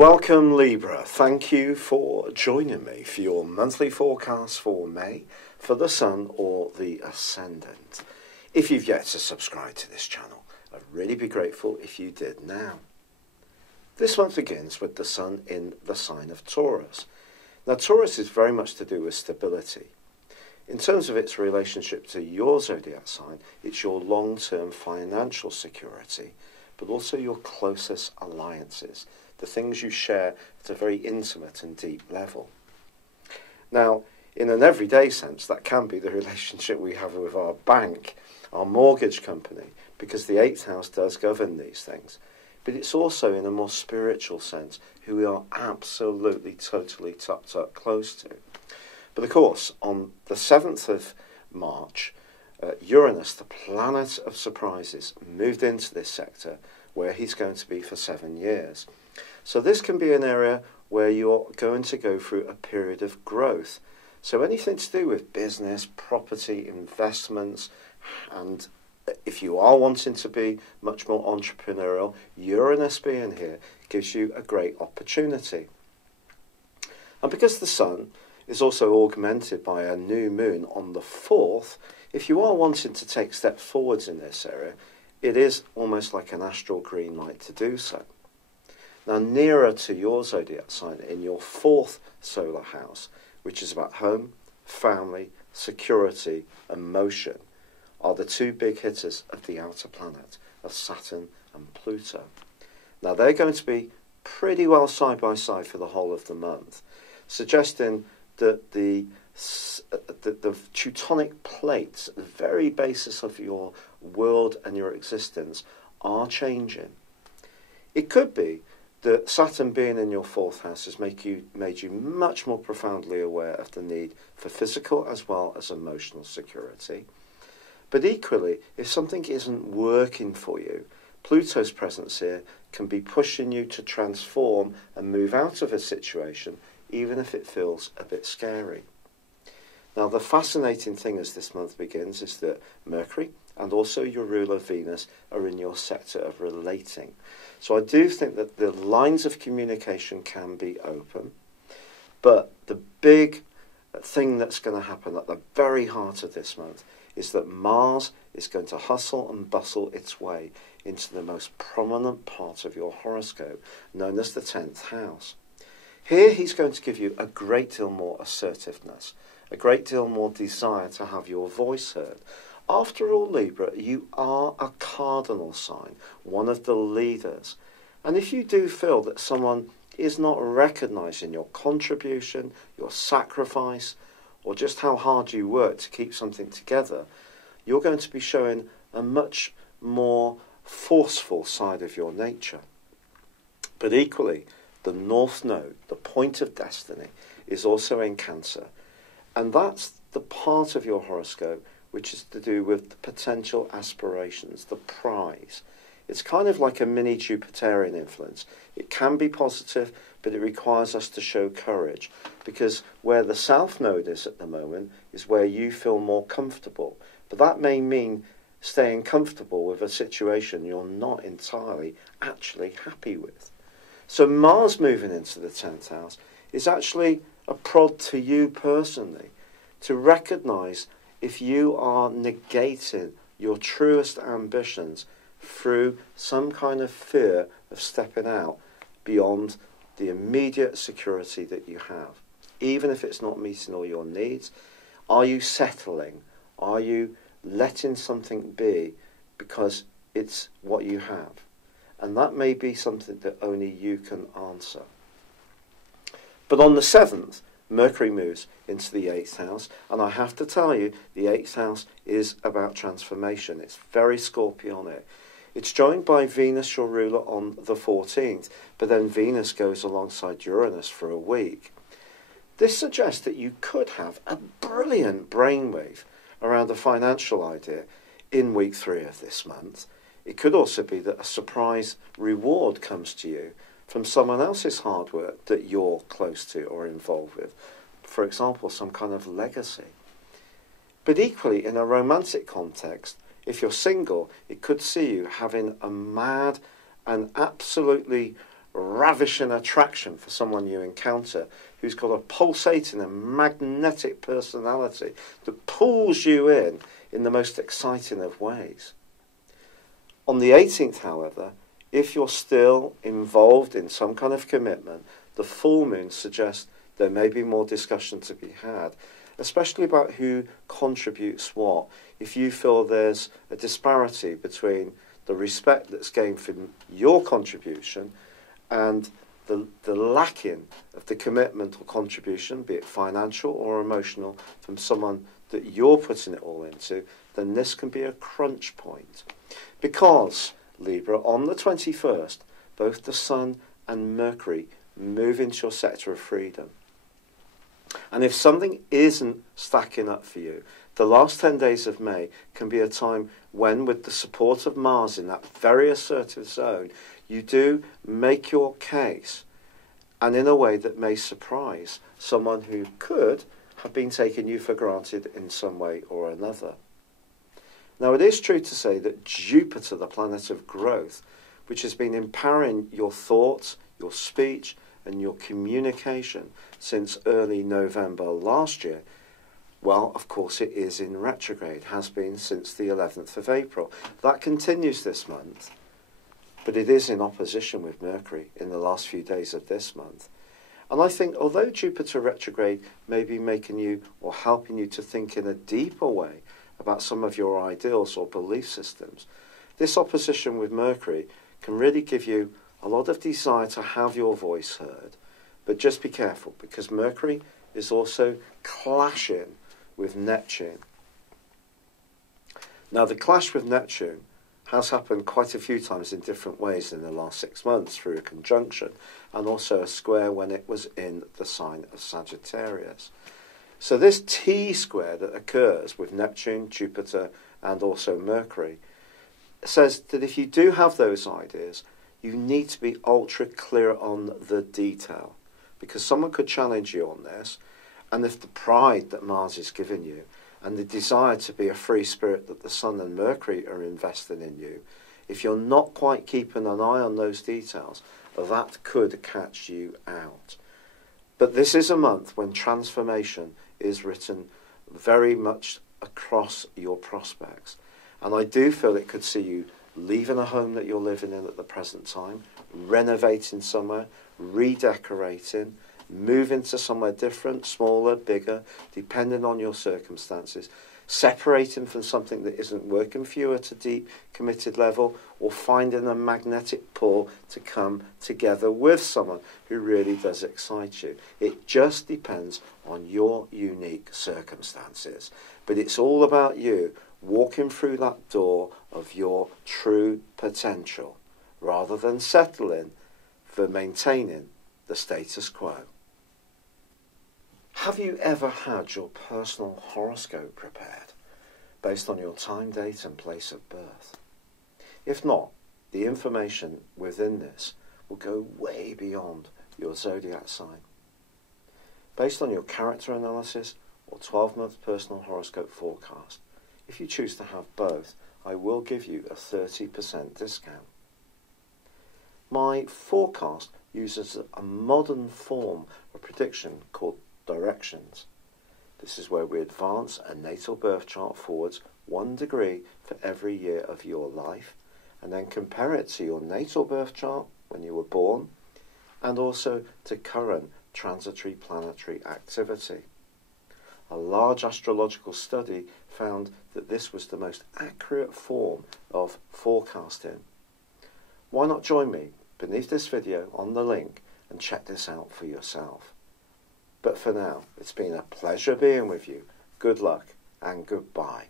Welcome Libra, thank you for joining me for your monthly forecast for May for the Sun or the Ascendant. If you've yet to subscribe to this channel, I'd really be grateful if you did now. This month begins with the Sun in the sign of Taurus. Now Taurus is very much to do with stability. In terms of its relationship to your zodiac sign, it's your long-term financial security, but also your closest alliances, the things you share at a very intimate and deep level. Now, in an everyday sense, that can be the relationship we have with our bank, our mortgage company, because the 8th house does govern these things. But it's also in a more spiritual sense, who we are absolutely, totally tucked up close to. But of course, on the 7th of March, Uranus, the planet of surprises, moved into this sector where he's going to be for 7 years. So this can be an area where you're going to go through a period of growth. So anything to do with business, property, investments, and if you are wanting to be much more entrepreneurial, Uranus being here gives you a great opportunity. And because the Sun is also augmented by a new moon on the 4th, if you are wanting to take steps forwards in this area, it is almost like an astral green light to do so. Now, nearer to your zodiac sign, in your 4th solar house, which is about home, family, security, and motion, are the two big hitters of the outer planet, of Saturn and Pluto. Now, they're going to be pretty well side by side for the whole of the month, suggesting that the Teutonic plates, the very basis of your world and your existence, are changing. It could be that Saturn being in your 4th house has made you much more profoundly aware of the need for physical as well as emotional security. But equally, if something isn't working for you, Pluto's presence here can be pushing you to transform and move out of a situation, even if it feels a bit scary. Now, the fascinating thing as this month begins is that Mercury and also your ruler Venus are in your sector of relating. So I do think that the lines of communication can be open, but the big thing that's going to happen at the very heart of this month is that Mars is going to hustle and bustle its way into the most prominent part of your horoscope, known as the 10th house. Here he's going to give you a great deal more assertiveness, a great deal more desire to have your voice heard. After all, Libra, you are a cardinal sign, one of the leaders. And if you do feel that someone is not recognising your contribution, your sacrifice, or just how hard you work to keep something together, you're going to be showing a much more forceful side of your nature. But equally, the North Node, the point of destiny, is also in Cancer. And that's the part of your horoscope which is to do with the potential aspirations, the prize. It's kind of like a mini Jupiterian influence. It can be positive, but it requires us to show courage, because where the South Node is at the moment is where you feel more comfortable. But that may mean staying comfortable with a situation you're not entirely actually happy with. So Mars moving into the 10th house is actually a prod to you personally, to recognise if you are negating your truest ambitions through some kind of fear of stepping out beyond the immediate security that you have. Even if it's not meeting all your needs, are you settling? Are you letting something be because it's what you have? And that may be something that only you can answer. But on the 7th, Mercury moves into the 8th house, and I have to tell you, the 8th house is about transformation. It's very Scorpionic. It's joined by Venus, your ruler, on the 14th, but then Venus goes alongside Uranus for a week. This suggests that you could have a brilliant brainwave around a financial idea in week 3 of this month. It could also be that a surprise reward comes to you from someone else's hard work that you're close to or involved with. For example, some kind of legacy. But equally, in a romantic context, if you're single, it could see you having a mad and absolutely ravishing attraction for someone you encounter who's got a pulsating and magnetic personality that pulls you in the most exciting of ways. On the 18th, however, if you're still involved in some kind of commitment, the full moon suggests there may be more discussion to be had, especially about who contributes what. If you feel there's a disparity between the respect that's gained from your contribution and the lacking of the commitment or contribution, be it financial or emotional, from someone that you're putting it all into, then this can be a crunch point. Because, Libra, on the 21st, both the Sun and Mercury move into your sector of freedom. And if something isn't stacking up for you, the last 10 days of May can be a time when, with the support of Mars in that very assertive zone, you do make your case, and in a way that may surprise someone who could have been taking you for granted in some way or another. Now, it is true to say that Jupiter, the planet of growth, which has been empowering your thoughts, your speech, and your communication since early November last year, well, of course, it is in retrograde, has been since the 11th of April. That continues this month, but it is in opposition with Mercury in the last few days of this month. And I think although Jupiter retrograde may be making you or helping you to think in a deeper way about some of your ideals or belief systems, this opposition with Mercury can really give you a lot of desire to have your voice heard. But just be careful, because Mercury is also clashing with Neptune. Now, the clash with Neptune has happened quite a few times in different ways in the last 6 months, through a conjunction and also a square when it was in the sign of Sagittarius. So this T-square that occurs with Neptune, Jupiter, and also Mercury says that if you do have those ideas, you need to be ultra clear on the detail, because someone could challenge you on this, and if the pride that Mars is giving you and the desire to be a free spirit that the Sun and Mercury are investing in you, if you're not quite keeping an eye on those details, that could catch you out. But this is a month when transformation is written very much across your prospects. And I do feel it could see you leaving a home that you're living in at the present time, renovating somewhere, redecorating, moving to somewhere different, smaller, bigger, depending on your circumstances, separating from something that isn't working for you at a deep, committed level, or finding a magnetic pull to come together with someone who really does excite you. It just depends on your unique circumstances. But it's all about you walking through that door of your true potential, rather than settling for maintaining the status quo. Have you ever had your personal horoscope prepared based on your time, date and place of birth? If not, the information within this will go way beyond your zodiac sign. Based on your character analysis or 12-month personal horoscope forecast, if you choose to have both, I will give you a 30% discount. My forecast uses a modern form of prediction called directions. This is where we advance a natal birth chart forwards 1 degree for every year of your life, and then compare it to your natal birth chart when you were born, and also to current transitory planetary activity. A large astrological study found that this was the most accurate form of forecasting. Why not join me beneath this video on the link and check this out for yourself? But for now, it's been a pleasure being with you. Good luck and goodbye.